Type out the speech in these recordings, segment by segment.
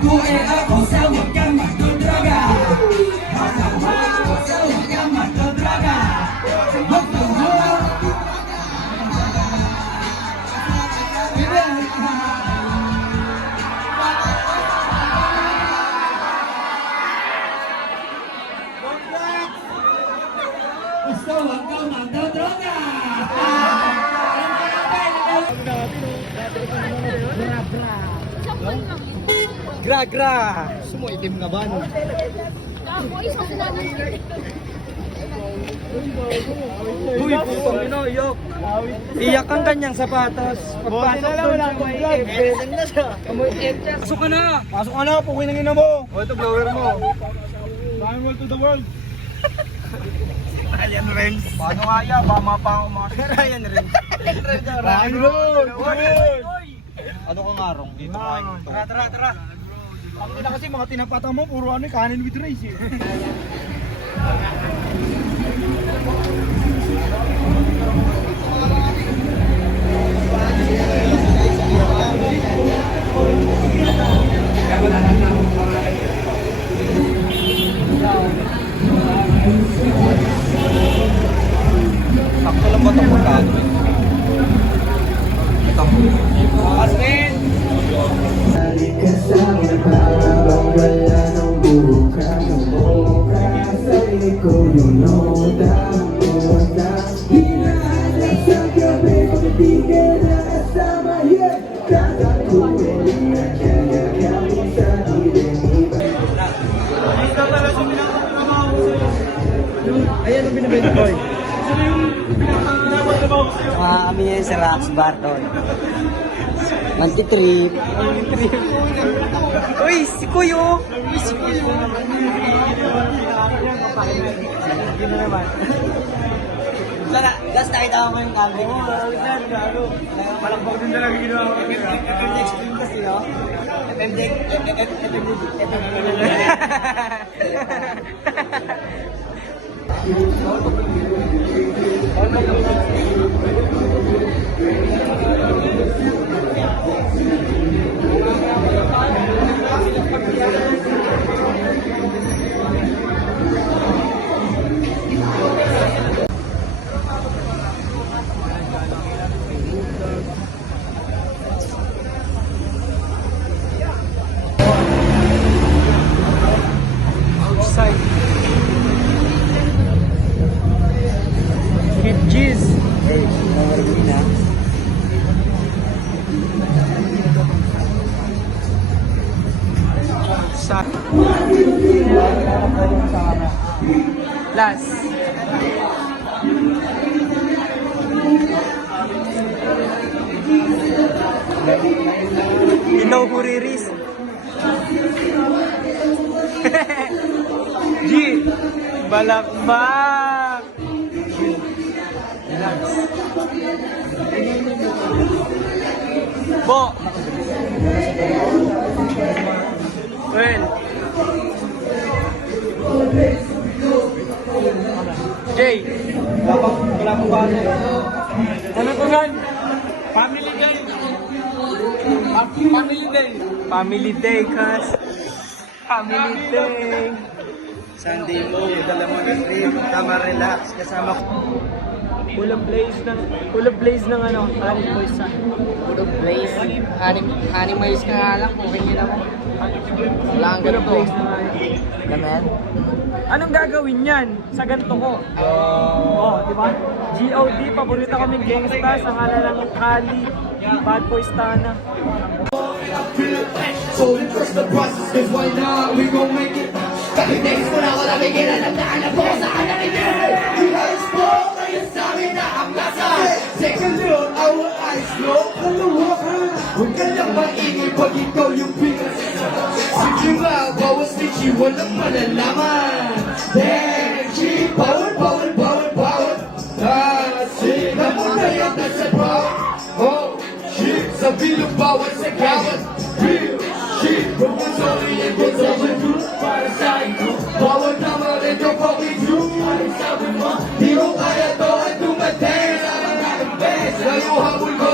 Ako ay ako sa wag kang magdodroga. Ako sa wag kang magdodroga. Basta wag kang magdodroga. Gra. Sumo itim na ba? Uy, putong ino, yok. Iyak ang kanyang sapatos. Pagpasok doon siya may efes. Pasok ka na! Pasok ka na, pukin ng ina mo. O, ito blower mo. Flying world to the world. Ryan Reigns. Paano kaya? Bama pa ako mga Ryan Reigns. Flying world. Ano kang arong? Dito kayo. Tara. Ang ina kasi mga tinapata mo, puro ano, kanin with rice eh. Sakto lang ba itong pagkado? Ito. Asmin! Ayan ang binibenta ko eh. Kami yan si Rax Barton. Mantitrip. Uy, si Kuyo! Si Kuyo! Hindi na naman. Last nakita ko yung camera. Oo, saan gano? Palakpak din talaga ginawa ko. FMD Extreme kasi, no? FMD. Outside. Hip cheese. Hey, Marina. Sa last. Ilaw huriris. G. Balakbak. Relax. Bo. Well. Jay. Wala pang basa. Ano po yan? Family day. Family day. Family day, kas. Family day. Sunday mo, dala mo ng trip. Tama, relax. Kasama ko. Full of blaze ng ano, Honey Boys sa. Full of blaze. Animals ka nga lang, okay nyo naman. Wala ang Full of ganito. blaze ng ano. Gamen? Anong gagawin yan sa ganito ko? Oh, di ba? GOD, paborito kaming gangsta sa ngalan ng Kali, Bad Boys Tana. So we trust the process, cause why not, we gon' make it. Kahit next mo na ako nabigilan, nagdaan po sa kanarin. Ihayos po kayo sa amin na ang nasa. Take a look, our eyes low, kalawakan. Huwag ka lang maingay pag ikaw yung bigas. Sige nga, bawas nichi, walang malalaman. Benji, bawal. Sina mo na yung nasa power. Oh, shit, sa bilog bawal sa gawad. Real shit, huwag mo sabihin ko sa mundo. Para sa inyo, bawal naman rin yung pag-issue. Para sabi mo, di ko kaya to at dumating. Sa mga best, ngayon habol ko.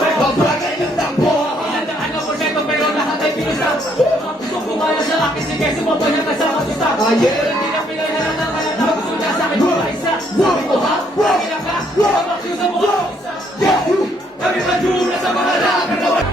Babragan yung tampo. Ano ko neto pero lahat akin, sige, sumabay na kasama sa sa. Pero hindi na pinagharan ng kaya na gusto na sa akin mga isa. Sabi ko ha, kailan ka, kapag sa mga isa. Kami madura sa mga rapper na wala.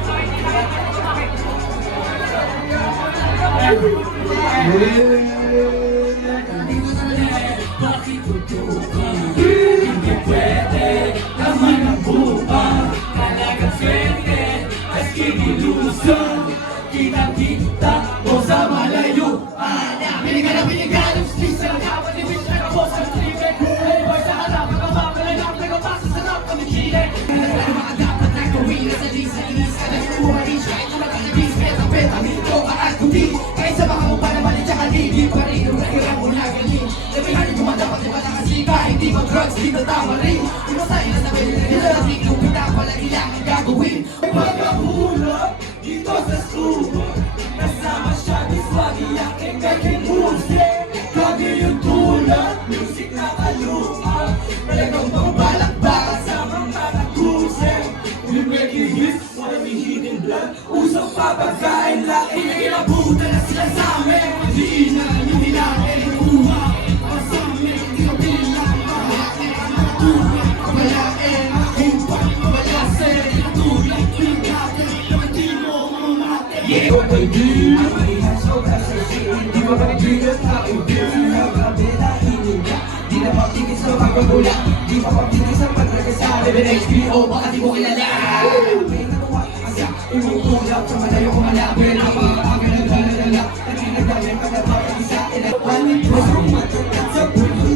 HBO, baka di mo kilala. Imutulak sa malayo kong malapit. Ang mga akin naglalala. Nagkinagaling ka na baka isa. Inagpalit mo sa matatat sa puno.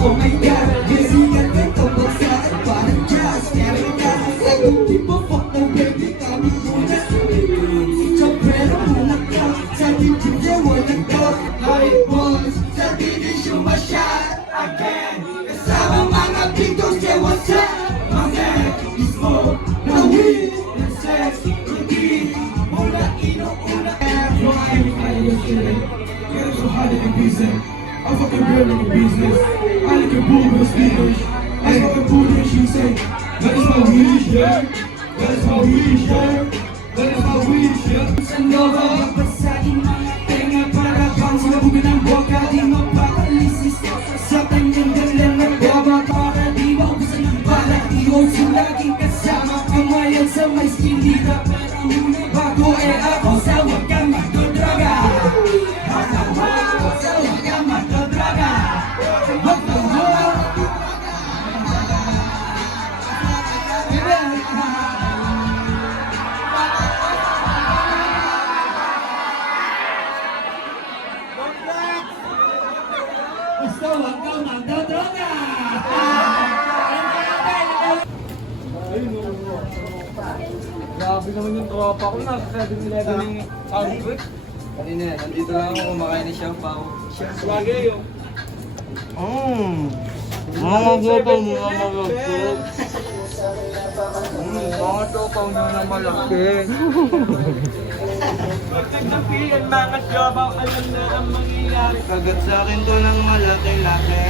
Oh my God, gasigan ka ito magsaan. Parang jazz, kaya ka sa hindi mo fuck na baby. Kami muna sa bibig. Pero mulak ka sa dibdib niya walang ka. Hi boys, sa dibdib sumasyat again. Kasama mga big dogs, yeah what's up? My man is more na weed and sex. Hindi mula inuuna. No, I ain't fighting yesterday. Get so hard in the business. I'm fucking real in the business. I look at boom with speakers. I fucking boom when she say, that is my weed, yeah. That is my weed, yeah. That is my weed, yeah. Sa nova, basahin mga tenga para bang sinabugan ng boka. Di mapapalisis sa kanyang galang ng baba. Para di maubusan ng bala. Iyoso laging kasama kamayan sa may skinita. Pero muna bago ako sa wag kang magdodraga. Ako sa wag kang magdodraga. Basta wag kang magdodraga. Grabe naman yung tropa ko. Nasa 7-Eleven yung outfit. Kanina, nandito lang ako kumakain ni Xiaopao. Lagi yung... Mga gopa, mga malaki. Mga Xiaopao na malaki. Nagnapiyan mga joba, alam na ang mangyayari. Kagat sa akin to ng malaki-laki.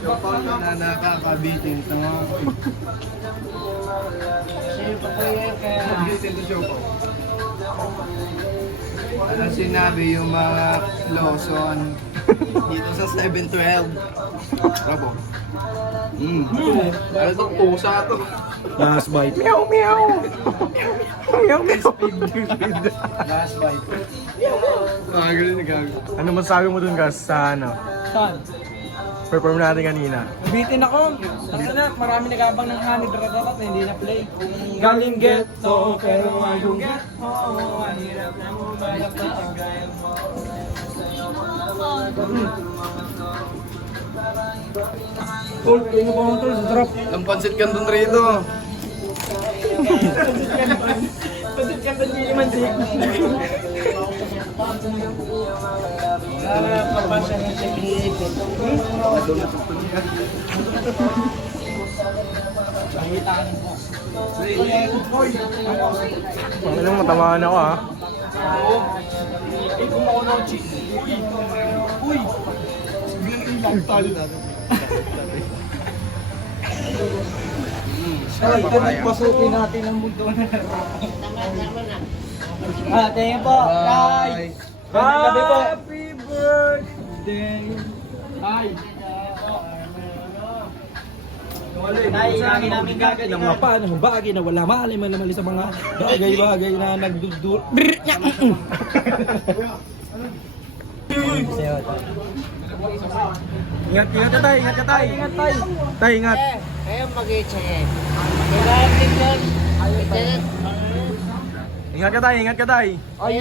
Xiaopao na nakakabitin to. Bitin to Xiaopao. Ano sinabi yung mga Lawson dito sa 712? Bravo. Ano itong pusa to? Last bite. Meow, meow. Meow, meow. Last bite. Galing na gago. Ano masabi mo dun, Gas, sa ano? Saan? Perform natin kanina. Nabitin ako. Kasi na, marami nagabang ng honey dragarat na hindi na play. Galing get to, pero ayong get mo. Ang hirap na mo, malap na ang gaya mo. Tol, kayo mo pa mo tol, drop. Ang pansit kanton rito. Kasi kanta niya naman siya. Papasya na siya iniipit. Ano mo, matamaan ako ha. Kung ako ng chick. Uy! Ilang tali natin. Ay, pasukin natin ang mundo. Thank you po. Bye. Gabi po. Happy birthday. Bye. Nay, lagi namin gagaling ng mga paano bagay na wala mali sa mga bagay-bagay na nagdudul. Ingat ka tayo, ingat ka tayo. Ingat tayo. Tayo, ingat. Kayo mag-i-check. Kailangan yun. Internet. Ingat ka tayo, ingat ka tayo. Kaya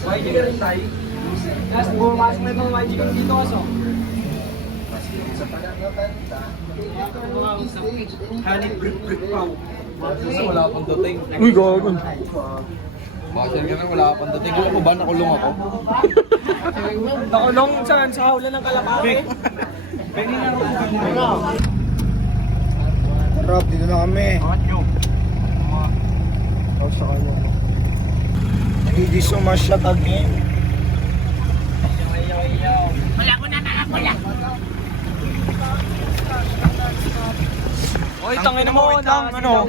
YG ka rin tayo. Tapos bumasok na itong YG ka dito kaso. Honey brick pao. Kasi wala pang dating. Uy, gago. Bakit ka wala pang dating? Kung ako ba nakulong ako? Nakulong saan? Sa hawla ng kalapate? Rob, dito na kami. Tapos sa kanya. Thank you so much shot again. Oy, tangin na mo, ano?